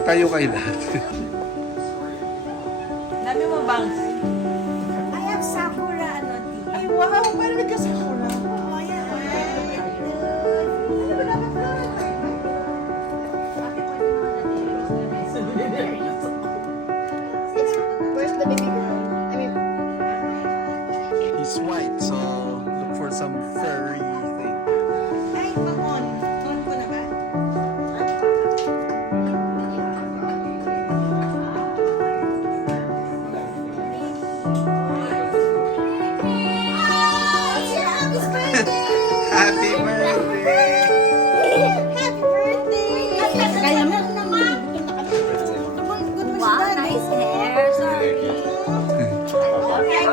Nakatayo kayo lahat. Dami mo bangs. I have sakura ano tea. Ay, wow! Parang nagkasakura. Oh, yeah. Where's the baby girl? I mean, He's white, so look for some furry thing. ay, pang-on. On ko na ba? It's your Abby's birthday! Happy birthday! Happy birthday! Kaya mo naman. Wow, nice hair. Sorry. Okay,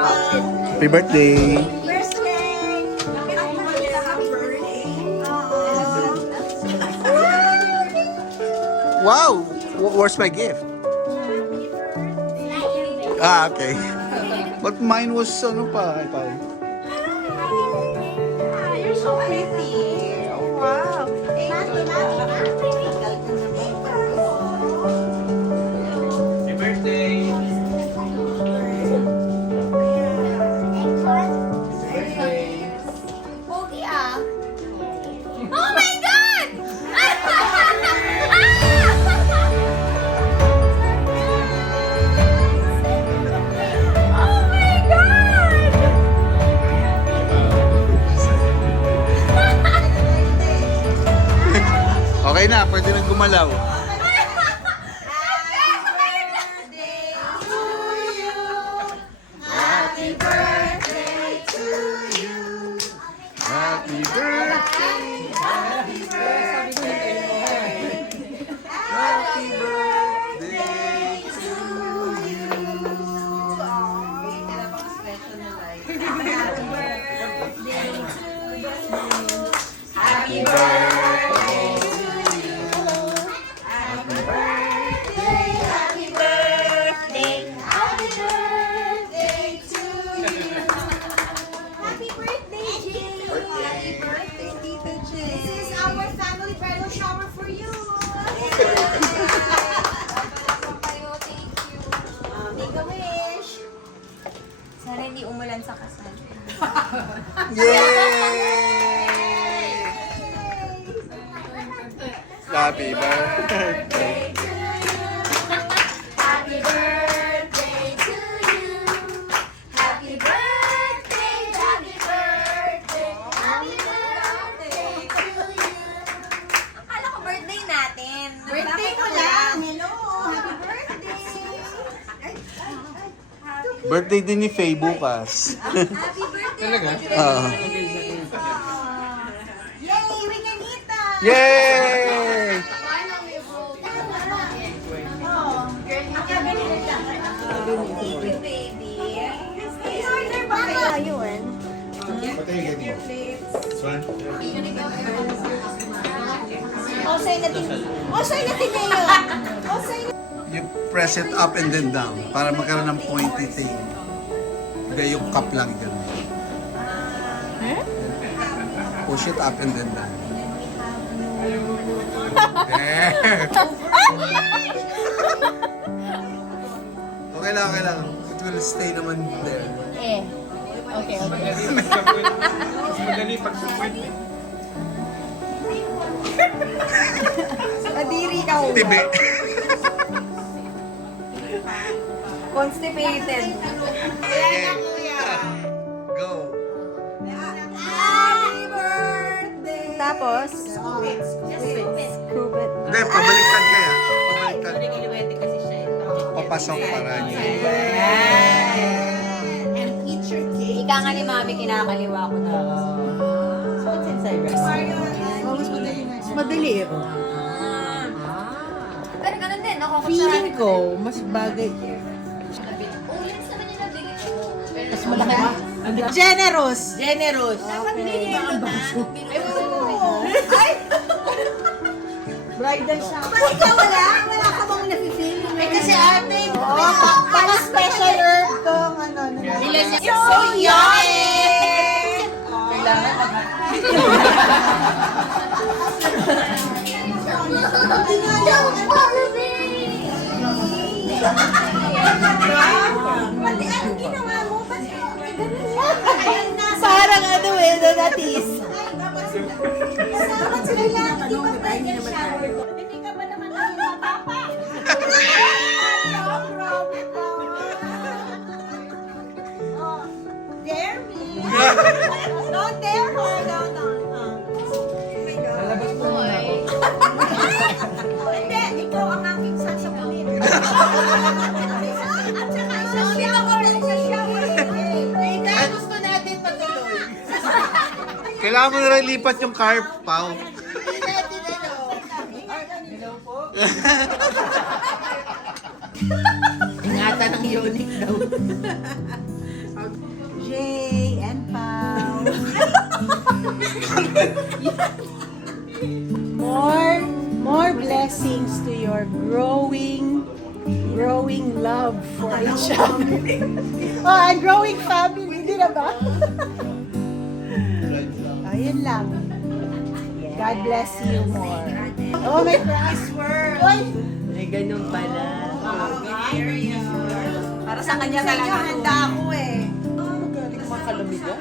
Happy birthday! birthday! Happy birthday! Wow! Where's my gift? Ah, okay. But mine was ano pa, ay pa. You're so pretty. Oh, wow. Thank you. Happy birthday! Pogi ah. Oh my God! Oh my God! Okay na, pwede nang gumalaw. Happy birthday to you. Happy birthday! Happy birthday to you! Happy birthday to you. Happy birthday, happy birthday, happy birthday to you. Happy birthday, Jay. Happy birthday, Tita Jay. This is our family bridal shower for you. Thank you. Make a wish. Sana hindi umulan sa kasal. Yay! Happy birthday! Happy birthday to you. Happy birthday, happy birthday, happy birthday to you. Akala ko birthday natin. Birthday mo lang. Hello, happy birthday. Birthday din ni Faye bukas. Happy birthday. Talaga? Ah. Yay, we can eat that. Yay! You press it up and then down para magkaroon ng pointy thing. Hindi yung cup lang ganun. Push it up and then down. Yeah. Okay lang, okay lang. It will stay naman there. Okay. Mas madali pag sukwit eh. Madiri ka. Tibi. Constipated. Okay. Go. Happy birthday! Tapos? Scoop it. Scoop it. Hindi, pabaliktad kaya. Pabaliktad. Papasok para niya. And eat your cake. Ika nga ni Mami, kinakaliwa ko na. So, what's inside rice? Mas madali eh. Oh. Pero ganun din, ako Feeling ko, mas bagay. Oh, yun naman yung nabili ko. Mas malaki ba? Generous! Generous! Bridal siya. Bakit ka wala? Wala ka bang nafe-feel? Eh kasi ate, para special herb tong ano. So yummy! Kailangan Don't worry! Pati ano ginawa mo? Ba't ganun siya? Ayan na. Parang ano eh, nanatis. Dapat sila lang, di ba bridal shower ko? Hindi ka ba naman ang matapa? Grabe ka. Oh, dare me. Don't dare her. Don't. Lalabas mo na ako. Hindi, ikaw ang aking sasapunin. At saka isa shower. Kaya gusto natin patuloy. Kailangan mo na rin lipat yung carp, Pao. Hindi natin ano. Ingatan ng unique daw. Jay and Pao. More blessings to your growing love for each other. Oh, and growing family, di na ba? Ayun lang. God bless you more. Oh, my crossword. Oy! May ganun pala. Para sa kanya talaga handa ako eh. Magaling mga kalamigan.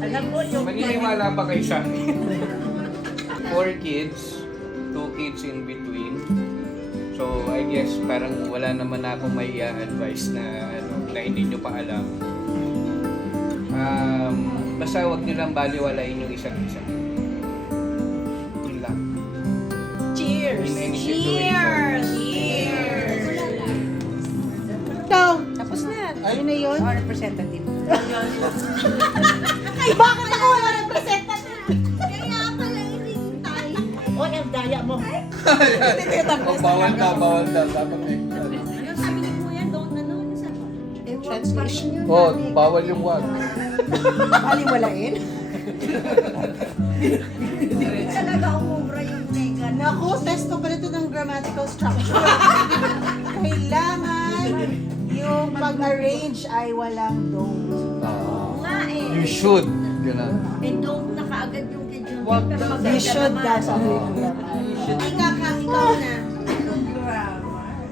Alam mo yung Maniniwala pa kayo sa akin. 4 kids, 2 kids in between. So I guess parang wala naman akong may advice na na hindi nyo pa alam. Basta wag nyo lang baliwalain yung isa't isa. Yun lang. Cheers! In any situation. Ito. Tapos na. Ayun na yun. oh, representative. Ay, bakit ako wala representative? Kaya pala inintay. O, ang daya mo. Bawal na. Dapat Ano sabi ni Kuya? Don't ano? Ano sabi? Translation. Oh, bawal yung wag. Baliwalain. Talaga umubra yung nega. Naku, testo pa ito ng grammatical structure. Kailangan yung pag-arrange ay walang don't. Nga eh. You should. Ganun. And don't na kaagad yung kay Jun. Wag Pero na. maganda You should naman. ka, sabi ko yan. Ikaw na.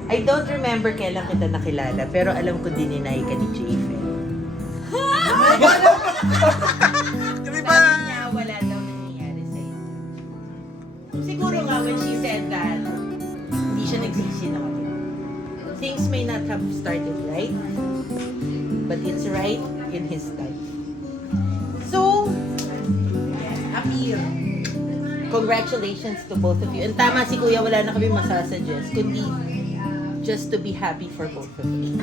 I don't remember kailan kita nakilala, pero alam ko dininay ka ni Japheth. Di ba? Sabi niya, wala daw nangyayari sa'yo. Siguro nga when she said that, hindi siya nagsisi na kami. Things may not have started right, but it's right in His time. So, appear. Congratulations to both of you. And tama si Kuya, wala na kami masasuggest, kundi just to be happy for both of you.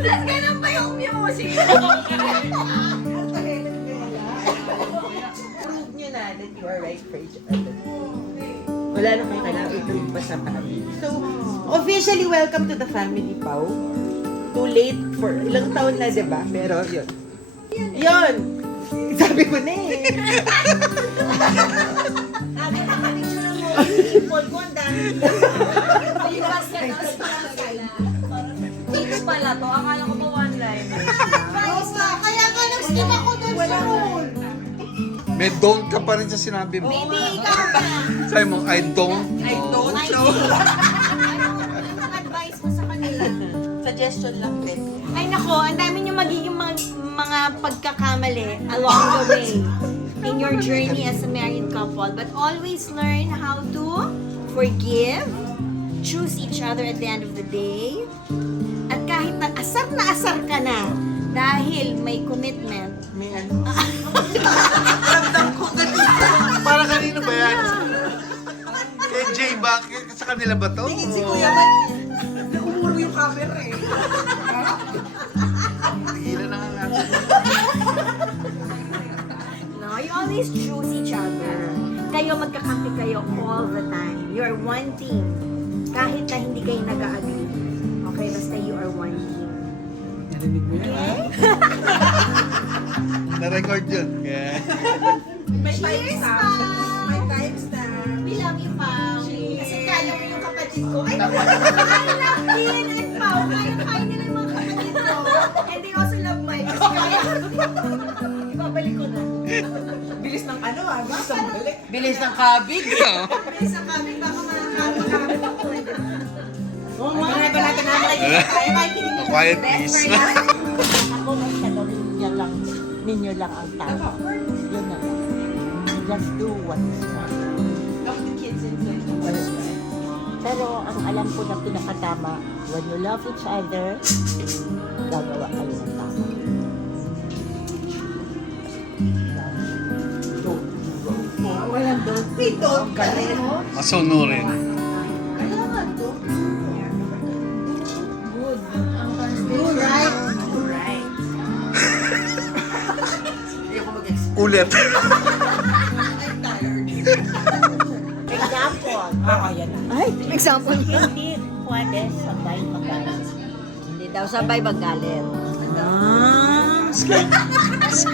Tapos ganun pa yung music. Prove nyo na that you are right for each other. Wala na kayo kailangan i-prove pa sa family. So, officially welcome to the family, Pao. Too late for ilang taon na, di ba? Pero yun. Yun! Sabi ko na eh. Ako nakapicture mo. Yung impol ko, ang dami. Yung basket, tapos Tips pala to. Akala ko ba one-liner? Kaya nga nag-skip ako dun sa rule. May don't ka pa rin sa sinabi mo. Maybe ikaw na. Sabi mo, I don't know. Anong advice mo sa kanila? Suggestion lang din. Ay nako, ang dami nyo magiging mga pagkakamali along the way in your journey as a married couple. But always learn how to forgive, choose each other at the end of the day. At kahit na asar ka na dahil may commitment, May ano? Para kanino ba yan? Kay Jay ba? Sa kanila ba to? Si Kuya man, naumuro yung camera eh. Tigilan na nga natin. no, you always choose each other. Kayo magkakampi kayo all the time. You're one team. Kahit na hindi kayo nag-agree. Okay, basta you are one team. Okay? Na-record yun. Kaya... Cheers, pa! May times na. We love you, Pao. Kasi kaya mo yung kapatid ko. Ay, I love Ian and Pao. Kaya nila yung mga kapatid ko. And they also love Mike. Kasi kaya. Ibabalik ko na. bilis ng ano ah, bilis ng balik. Bilis ng kabig. Bilis ang kami, baka makakabig ako. Oo nga. Natin namin. Quiet please. Ako na siya gawin niya lang, ninyo lang ang tama. Yun na lang. Just do what is right. Pero ang alam ko na pinakatama, when you love each other, gagawa kayo ng tama. Walang don't. Masunurin. Good, right? Ulit. Example. Ayan na. Ay, example. Hindi pwede sabay magalit. Hindi daw sabay magalit.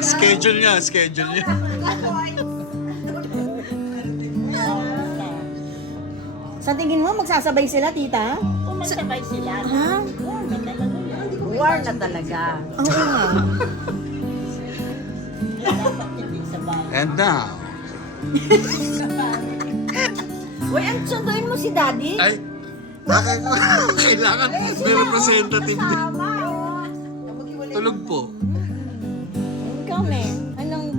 Schedule niya, schedule niya. Sa tingin mo, magsasabay sila, tita? Kung magsabay sila, Ha? may talaga yan. War na talaga. Oo nga. Dapat hindi sabay. And now, Uy, ang sunduin mo si daddy? ay, bakit kailangan may representative din. Tama, oh. Tulog po. Ikaw, me. Anong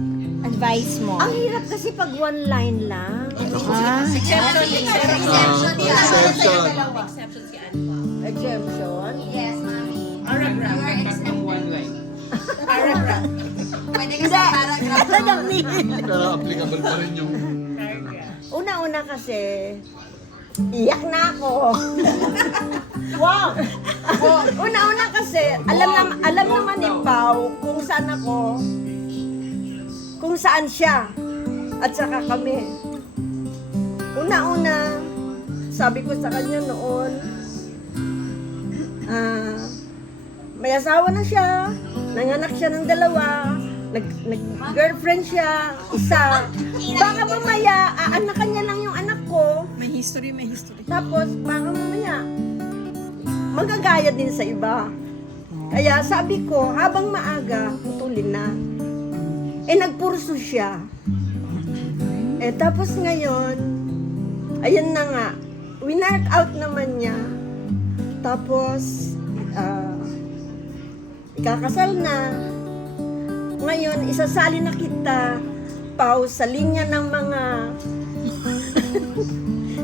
advice mo? Ang hirap kasi pag one line lang. Exception. Exception. Exemption? Yes, mommy. Paragraph. Tatlong one line. Paragraph. Pwede kasi paragraph. Talagang nihil. Pero applicable pa rin yung... Una-una kasi, iyak na ako. Wow! Una-una kasi, alam naman ni Pao kung saan ako, kung saan siya, at saka kami. Una-una, sabi ko sa kanya noon, may asawa na siya, nanganak siya ng 2, nag-girlfriend siya, isa. Baka mamaya, aanakan niya lang yung anak ko. May history. Tapos, baka mamaya, magagaya din sa iba. Kaya sabi ko, habang maaga, putulin na. Nagpurso siya. Tapos ngayon, ayan na nga, winark out naman niya. Tapos, ikakasal na. Ngayon, isasali na kita, Pao, sa linya ng mga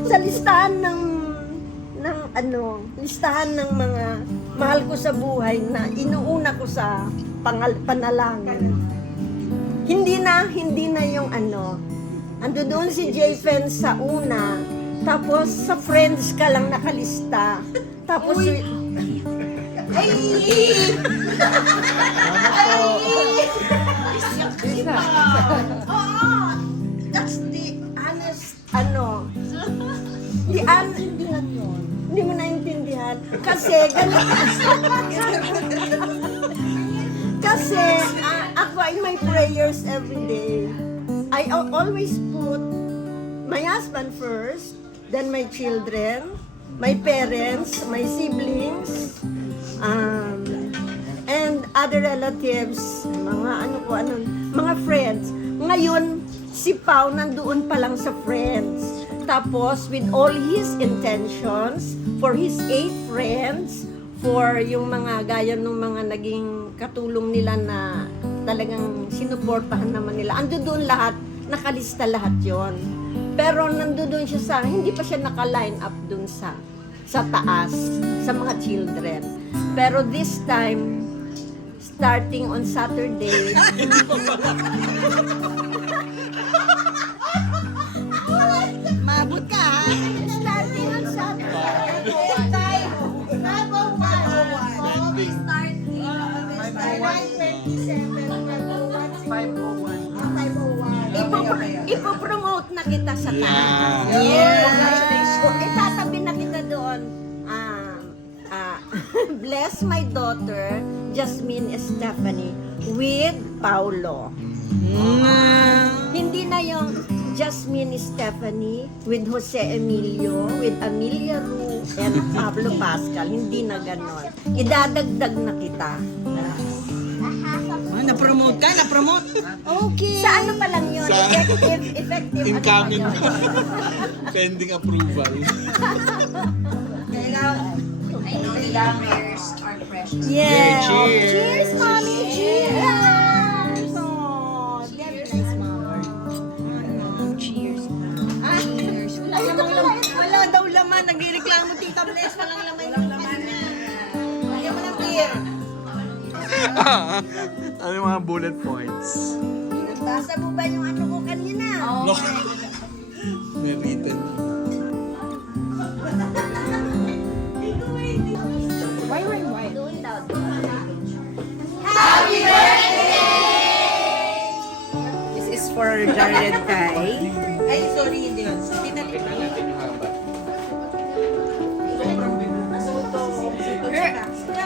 sa listahan ng listahan ng mga mahal ko sa buhay na inuuna ko sa panalangin. Hindi na yung ando doon si J-Fen sa una, tapos sa friends ka lang nakalista. Tapos that's the honest, hindi mo naintindihan. Kasi, kasi, ako in my prayers every day, I always put my husband first, then my children, my parents, my siblings, and other relatives, mga friends. Ngayon, si Pao nandoon pa lang sa friends. Tapos, with all his intentions, for his 8 friends, for yung mga gaya ng mga naging katulong nila na talagang sinuportahan naman nila. Ando doon lahat, nakalista lahat yon. Pero nandoon siya sa, hindi pa siya naka-line up doon sa taas, sa mga children. Pero this time, starting on Saturday, mabot ka ha? Starting on Saturday, ipopromote na kita sa taas. Itatabi na kita doon. Bless my daughter, Jasmine Stephanie, with Paulo. Hindi na yung Jasmine Stephanie with Jose Emilio, with Amelia Ru, and Pablo Pascal. Hindi na ganon. Idadagdag na kita. Na-promote ka? Na-promote? Okay. Sa ano pa lang yun? Sa- Effective. Incoming. Ano pa yun? Pending approval. Prayers are precious. Yeah. Cheers. Cheers, mommy. Cheers. Oh, very nice, mama. Cheers. Cheers. Wala daw laman. Nagreklamo Tita Bless. Walang laman yung laman niya. Lagyan mo ng beer. Ano yung mga bullet points? Nabasa mo ba yung ano ko kanina? No. May written. This is for Jared Kai. Ay, sorry, hindi yun. Tignan natin yung haba.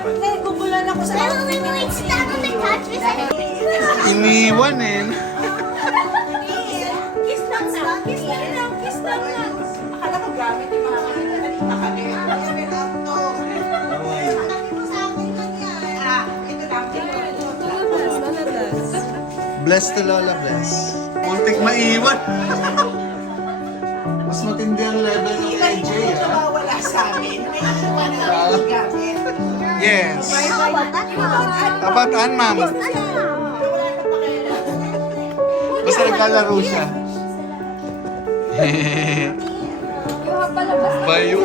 Nagugulan ako sa Iniwan eh. Kiss lang na. Kiss lang na. Kiss lang na. Akala ko gamit yung mga kanina kami. Sabi mo sa akin lang yan. Ito lang. Bless to Lola, bless. Muntik maiwan. Mas matindi ang level ng AJ, ah. Wala sa amin. May iwan na gamit. Yes. How about that, mom? Kabataan, ma'am. Basta nagkalaro siya. Bayo.